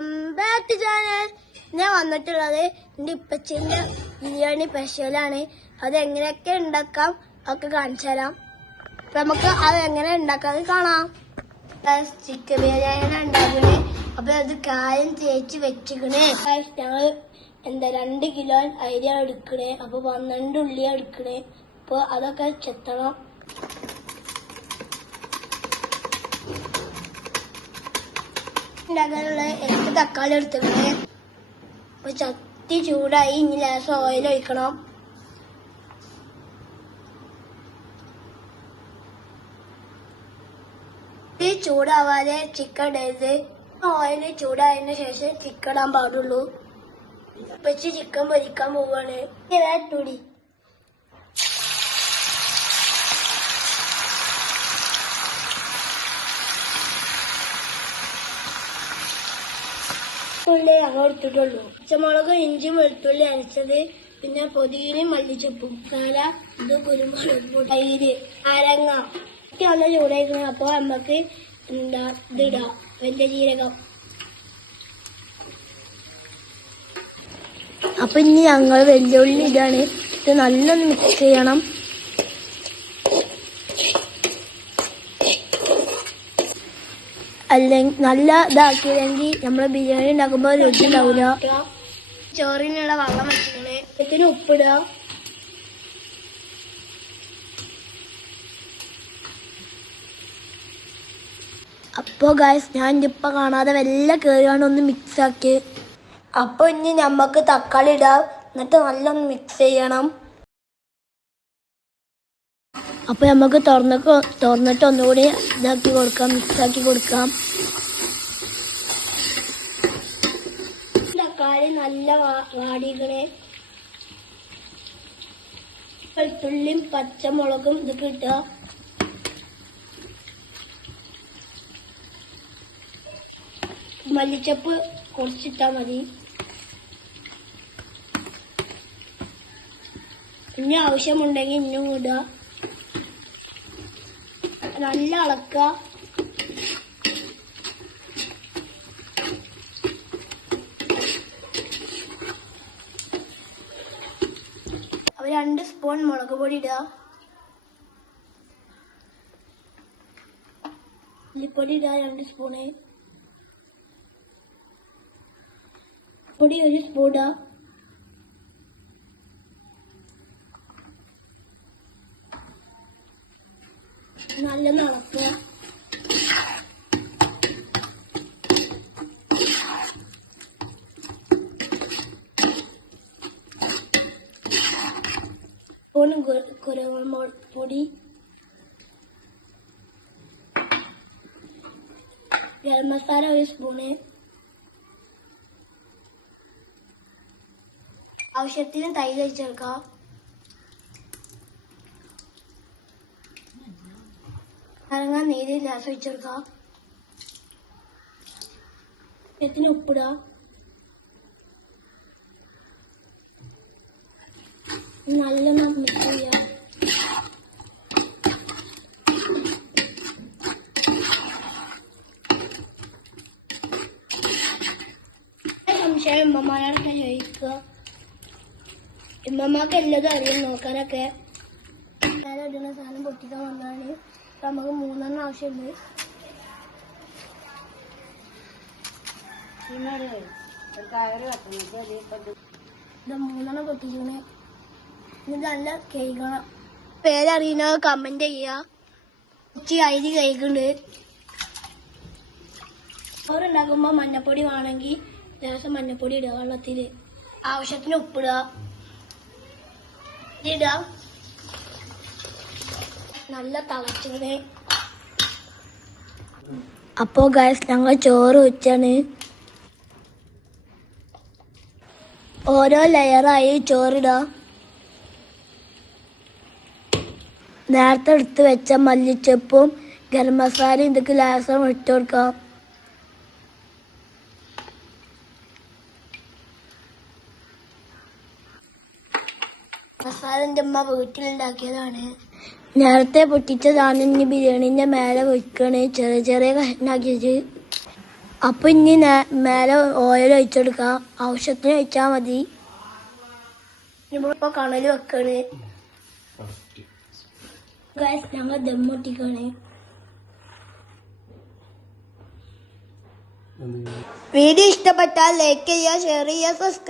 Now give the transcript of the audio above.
Welcome back to channel. ഞാൻ വന്നിട്ടുള്ളത് എന്റെ ഇപ്പച്ചിന്റെ ബിരിയാണി സ്പെഷ്യലാണ്. അത് എങ്ങനെയൊക്കെ ഉണ്ടാക്കാം ഒക്കെ കാണിച്ചു തരാം. അപ്പൊ നമുക്ക് അത് എങ്ങനെ ഉണ്ടാക്കാന്ന് കാണാം. ചിക്കൻ ബിരിയാണി ഉണ്ടാക്കണേ. അപ്പൊ അത് കായം തേച്ച് വെച്ചിക്കണേ. ഞങ്ങള് 2 കിലോ അരിയാണ് എടുക്കണേ. അപ്പൊ 12 ഉള്ളിയാണ് എടുക്കണേ. അപ്പൊ അതൊക്കെ ചെത്തണം. ഉണ്ടാക്കാനുള്ള 8 തക്കാളി എടുത്തിക്കണേ. അപ്പൊ ചട്ടി ചൂടായി. ഇനി ലേശം ഓയിൽ ഒഴിക്കണം. ചൂടാവാതെ ചിക്കൻ ഇടരുത്. ഓയിൽ ചൂടായതിനു ശേഷം ചിക്കൻ ഇടാൻ പാടുള്ളൂ. വെച്ച് ചിക്കൻ പൊരിക്കാൻ പോവാണ്. ഇട്ടുടി ഉള്ളി ഞങ്ങൾ എടുത്തിട്ടുള്ളൂ. പച്ചമുളക്, ഇഞ്ചി, വെളുത്തുള്ളി അരച്ചത്, പിന്നെ പൊതിയിലും മല്ലിച്ചപ്പും, ഇത് കുരുമുളക്, തൈര്, അരങ്ങ നല്ല ചൂടായിരിക്കണം. അപ്പൊ നമുക്ക് ഇതിടാം, വലിയ ജീരകം. അപ്പൊ ഇനി ഞങ്ങൾ വെല്ലുള്ളി ഇതാണ്. ഇത് നല്ലൊന്ന് മിക്സ് ചെയ്യണം. അല്ലെങ്കിൽ നല്ല ഇതാക്കിയില്ലെങ്കിൽ നമ്മള് ബിരിയാണി ഉണ്ടാക്കുമ്പോ രുചി ഉണ്ടാവില്ല. ചോറിനുള്ള വെള്ളം വെച്ചിട്ട് ഇതിന് ഉപ്പിടുക. അപ്പോ ഗൈസ് ഞാൻ ഇപ്പൊ കാണാതെ വല്ല കേറിയാണ് ഒന്ന് മിക്സ് ആക്കി. അപ്പൊ ഇനി നമ്മക്ക് തക്കാളി ഇടാം. എന്നിട്ട് നല്ലൊന്ന് മിക്സ് ചെയ്യണം. അപ്പൊ നമുക്ക് തുറന്നിട്ട് ഒന്നുകൂടി ഇതാക്കി കൊടുക്കാം, മിക്സ് ആക്കി കൊടുക്കാം. തക്കാളി നല്ല വാടിക്കണേ. വെളുത്തുള്ളിയും പച്ചമുളകും ഇതൊക്കെ ഇട്ടുക. മല്ലിച്ചപ്പ് കുറച്ചിട്ടാ മതി. ഇനി ആവശ്യമുണ്ടെങ്കിൽ ഇന്നും ഇടുക. നല്ല ഇളക്കുക. അപ്പൊ 2 സ്പൂൺ മുളക് പൊടി ഇടുക. മല്ലിപ്പൊടി ഇടുക 2 സ്പൂണ്. പൊടി 1 സ്പൂൺ ഇടുക. നല്ല ഇളക്കുക. കുരുമുളക് പൊടി, ഗരം മസാല 1 സ്പൂണ്. ആവശ്യത്തിന് തൈര് ഒഴിച്ചെടുക്കാം. അരങ്ങ നീര് ഗ്ലാസ് ഒഴിച്ചെടുക്കാം. ആവശ്യത്തിന് ഉപ്പിടുക. നല്ലോണം മിക്സ് ചെയ്യുക. സംശയം ഉമ്മമാരോടൊക്കെ ചോദിക്കുക. ഉമ്മമാർക്ക് എല്ലാതും അറിയാം നോക്കാനൊക്കെ. ഇടുന്ന സാധനം പൊട്ടിക്കാൻ വന്നാണ്. അപ്പൊ നമുക്ക് 3 ആവശ്യമുണ്ട്. ഇത് 3 പൊട്ടിക്കണേ. ഇത് നല്ല കഴിക്കണം. പേരറിയുന്ന കമന്റ് ചെയ്യുക. ഉച്ചി അരി കഴിക്കുന്നുണ്ട്. ചോറുണ്ടാക്കുമ്പോ മഞ്ഞപ്പൊടി വേണമെങ്കിൽ ലേശം മഞ്ഞപ്പൊടി ഇടുക വെള്ളത്തില്. ആവശ്യത്തിന് ഉപ്പിടുക. ഇടുക. നല്ല തിളച്ചത്. അപ്പോ ഗൈസ് ഞങ്ങൾ ചോറ് വെച്ചാണ്. ഓരോ ലെയറായി ചോറിടുക. നേരത്തെ എടുത്ത് വെച്ച മല്ലിച്ചപ്പും ഗരം മസാലയും ഇതൊക്കെ ലേശം ഇട്ട് കൊടുക്കാം. മസാല എൻ്റെ അമ്മ വീട്ടിലുണ്ടാക്കിയതാണ്. നേരത്തെ പൊട്ടിച്ചതാണ്. ഇനി ബിരിയാണിന്റെ മേലെ വെക്കണേ. ചെറിയ ചെറിയ കഷ്ണാക്കിയിട്ട് അപ്പൊ ഇനി മേലെ ഓയിൽ ഒഴിച്ചെടുക്കാം. ആവശ്യത്തിന് ഒഴിച്ചാ മതി. നമ്മളിപ്പോ കണല് വെക്കാണ്. ഞങ്ങൾ ദമ്മൊട്ടിക്കാണ്. വീഡിയോ ഇഷ്ടപ്പെട്ടാൽ ലൈക്ക് ചെയ്യുക, ഷെയർ ചെയ്യുക, സബ്സ്ക്രൈബ്